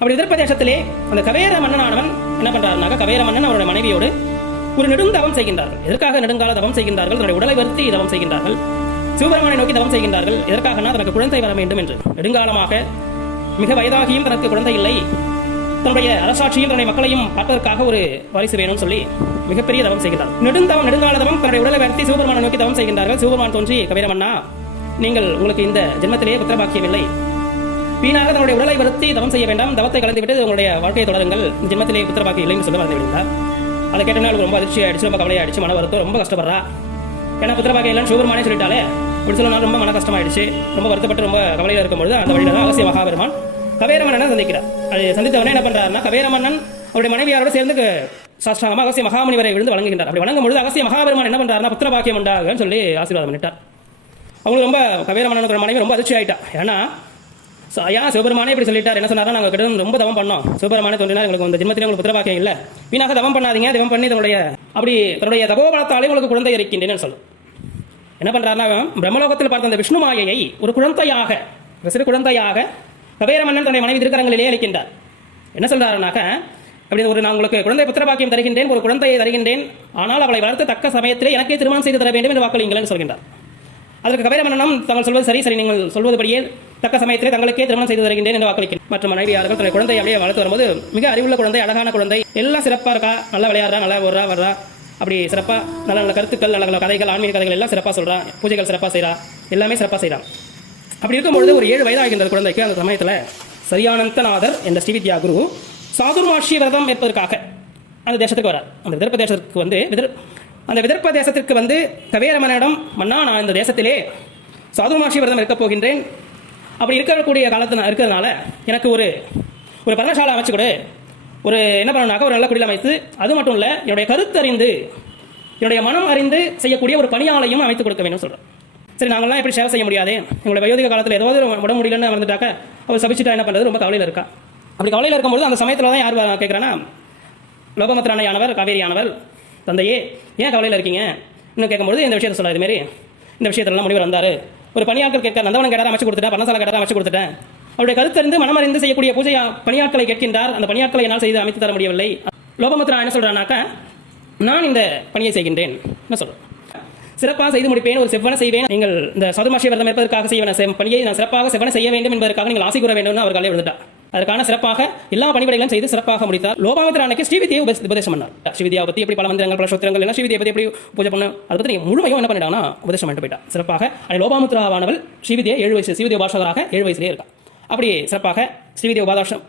அப்படி உத்தரப்பிரதேசத்திலே அந்த கவேர மன்னனானவன் என்ன பண்றாருனாக்க, கவேர மன்னன் அவருடைய மனைவியோடு ஒரு நெடுந்தவம் செய்கின்றார்கள். எதற்காக நெடுங்கால தவம் செய்கின்றார்கள்? தன்னுடைய உடலை வருத்தி தவம் செய்கின்றார்கள். சிவபெருமானை நோக்கி தவம் செய்கின்றார்கள். எதற்காகனா, தனக்கு குழந்தை வர வேண்டும் என்று. நெடுங்காலமாக மிக வயதாகியும் தனக்கு குழந்தை இல்லை, தன்னுடைய அரசாட்சியும் தன்னுடைய மக்களையும் பார்ப்பதற்காக ஒரு வாரிசு வேணும்னு சொல்லி மிகப்பெரிய தவம் செய்கிறார். நெடுங்கால தவம் தன்னுடைய உடலை வருத்தி சிவபெருமானை நோக்கி தவம் செய்கின்றார்கள். சிவபெருமான் தோன்றி, கவேரமன்னா, உங்களுக்கு இந்த ஜென்மத்திலேயே புத்திரபாக்கியம் இல்லை, வீணாக தன்னுடைய உடலை வருத்தி தவம் செய்ய வேண்டாம், தவத்தை கலந்துவிட்டு உங்களுடைய வாழ்க்கையை தொடருங்கள், இந்த ஜென்மத்திலே புத்திரபாக்கியம் இல்லைன்னு சொல்ல மறந்து விடுகிறார். அதை கேட்டனால ரொம்ப அதிர்ச்சி ஆயிடுச்சு, ரொம்ப கவலையாயிடுச்சு, மன வருத்தம், ரொம்ப கஷ்டப்படுறா. ஏன்னா புத்திரபாக்கியம் இல்லைன்னு சிவபெருமானே சொல்லிட்டாலே, அப்படி சொல்லனால ரொம்ப மன கஷ்டமாயிடுச்சு. ரொம்ப வருத்தப்பட்டு ரொம்ப கவலையாக இருக்கும்போது அந்த வழியில தான் அகஸ்திய மகாபெருமான் கவேரமன்னனை சந்திக்கிறார். அது சந்தித்தவனே என்ன பண்றாருன்னா, கவேரமன்னன் அவருடைய மனைவியாரோடு சேர்ந்து சாஷ்டாங்கமாக அகஸ்திய மகாமுனிவரை விழுந்து வழங்குகின்றார். அப்படி வழங்கும் பொழுது அகஸ்திய மகாபெருமான் என்ன பண்றாருன்னா, புத்திரபாக்கியம் உண்டாகுன்னு சொல்லி ஆசீர்வாதம் பண்ணிட்டார். அவங்களுக்கு ரொம்ப கவேரமன்னனுக்கு மனைவி ரொம்ப அதிர்ச்சி ஆயிட்டா. ஏன்னா சிவபெருமானே இப்படி சொல்லிட்டார். என்ன சொன்னாரா, நாங்கள் கிட்ட ரொம்ப தவம் பண்ணோம், சிவபெருமானே தோன்றினார், உங்களுக்கு இந்த ஜென்மத்திலே உங்களுக்கு புத்திரபாக்கியம் இல்லை, வீணாக தவம் பண்ணாதீங்க, தவம் பண்ணி தன்னுடைய தபோபலத்தாலே உங்களுக்கு குழந்தை இருக்கின்றேன்னு சொல்லும். என்ன பண்றாருன்னா, பிரம்மலோகத்தில் பார்த்த அந்த விஷ்ணு மாயையை ஒரு குழந்தையாக, சிறு குழந்தையாக கவேரமன்னன் தன்னுடைய மனைவி திருக்கரங்களிலே அளிக்கின்றார். என்ன சொல்றாருனாக்க, அப்படி நான் உங்களுக்கு குழந்தை புத்திரபாக்கியம் தருகின்றேன், ஒரு குழந்தையை தருகின்றேன், ஆனால் அவளை வளர்த்து தக்க சமயத்திலே எனக்கே திருமணம் செய்து தர வேண்டும் என்று வாக்களியுங்கள் சொல்கின்றார். அதற்கு கவேரமன்னனும் தாங்கள் சொல்வது சரி, நீங்கள் சொல்வதுபடியே தக்க சமயத்திலே தங்களுக்கே திருமணம் செய்து தருகின்றேன் என்று வாக்களிக்கிறேன். மற்ற மனைவியார்கள் தன்னுடைய குழந்தை அப்படியே வளர்த்து வரும்போது மிக அறிவுள்ள குழந்தை, அழகான குழந்தை, எல்லாம் சிறப்பாக இருக்கா, நல்லா விளையாடுறா, நல்லா வர்றா, அப்படி சிறப்பாக நல்ல நல்ல கருத்துக்கள், நல்ல நல்ல கதைகள், ஆன்மீக கதைகள் எல்லாம் சிறப்பாக சொல்றா, பூஜைகள் சிறப்பாக செய்கிறா, எல்லாமே சிறப்பாக செய்கிறான். அப்படி இருக்கும்பொழுது ஒரு 7 வயதாகின்ற குழந்தைக்கு அந்த சமயத்தில் சரியானந்தநாதர் என்ற ஸ்ரீவித்யா குரு சாதுர்மாஷி விரதம் ஏற்பதற்காக அந்த தேசத்துக்கு வரார். அந்த விதர்ப்ப தேசத்திற்கு வந்து கவேரமனிடம், மன்னா, நான் இந்த தேசத்திலே சாதுர்மாஷி விரதம் இருக்கப் போகின்றேன், அப்படி இருக்கக்கூடிய காலத்தில் இருக்கிறதுனால எனக்கு ஒரு பர்ணசாலை அமைச்சு கொடு, என்ன பண்ணணும்னாக்க ஒரு நல்ல குடில் அமைத்து, அது மட்டும் இல்லை, என்னுடைய கருத்தறிந்து என்னுடைய மனம் அறிந்து செய்யக்கூடிய ஒரு பணியாளையும் அமைத்து கொடுக்க வேண்டும் சொல்கிறேன். சரி, நாங்கள்லாம் எப்படி சேவை செய்ய முடியாது, எங்களுடைய வயோதிக காலத்தில் ஏதாவது உட முடியலன்னு வந்துட்டாக்க அவர் சபிச்சுட்டா என்ன பண்ணுறது, ரொம்ப கவலையில் இருக்கா. அப்படி கவலையில் இருக்கும்போது அந்த சமயத்தில் தான் யார் கேட்குறான்னா, லோகமுத்ரானையானவர், காவேரியானவர், தந்தையே ஏன் கவலையில் இருக்கீங்க இன்னும் கேட்கும்போது இந்த விஷயத்தை சொல்ல, இதுமாரி இந்த விஷயத்திலலாம் முனிவர் வந்தார், ஒரு பணியாட்கள் கேட்க, நந்தவனம் கேட்டார், அமைச்சு கொடுத்துட்டேன், பர்ணசாலை கேட்டார், அமைச்சு கொடுத்துட்டேன், அவருடைய கருத்தறிந்து மனமறிந்து செய்யக்கூடிய பூஜை பணியாட்களை கேட்கின்றார், அந்த பணியாட்களை என்னால் செய்து அமைத்து தர முடியவில்லை. லோகமுத்ரா என்ன சொல்கிறானாக்கா, நான் இந்த பணியை செய்கின்றேன் என்ன சொல்கிறேன், சிறப்பாக செய்து முடிப்பேன், ஒரு செவ்வனை செய்வேன், நீங்கள் இந்த சாதுர்மாஷி விரதம் இருப்பதற்காக செய்வேன் பணியை நான் சிறப்பாக செவ்வனை செய்ய வேண்டும் என்பதற்காக நீங்கள் ஆசை கூற வேண்டும் அவர் காலையில் விழுந்துட்டார். அதற்கான சிறப்பாக எல்லா பணிவிடைகளும் செய்து சிறப்பாக முடித்தார். லோபாமுத்ரானுக்கு ஸ்ரீவித்யை உபதேசம் பண்ணார். ஸ்ரீவித்யா பற்றி எப்படி பல மந்திரங்கள், பல சூத்திரங்கள் எல்லாம் ஸ்ரீவித்யை பற்றி எப்படி பூஜை பண்ண, அதை பற்றி முழுமையும் என்ன பண்ணிட்டாங்கன்னா உபதேசம் பண்ணிட்டு போயிட்டார் சிறப்பாக. லோபாமுத்ராவானவள் ஸ்ரீவித்யை 7 வயசு, ஸ்ரீவித்ய உபாசகராக 7 வயசுலேயே இருக்கா. அப்படி சிறப்பாக ஸ்ரீவித்ய உபாதாசம்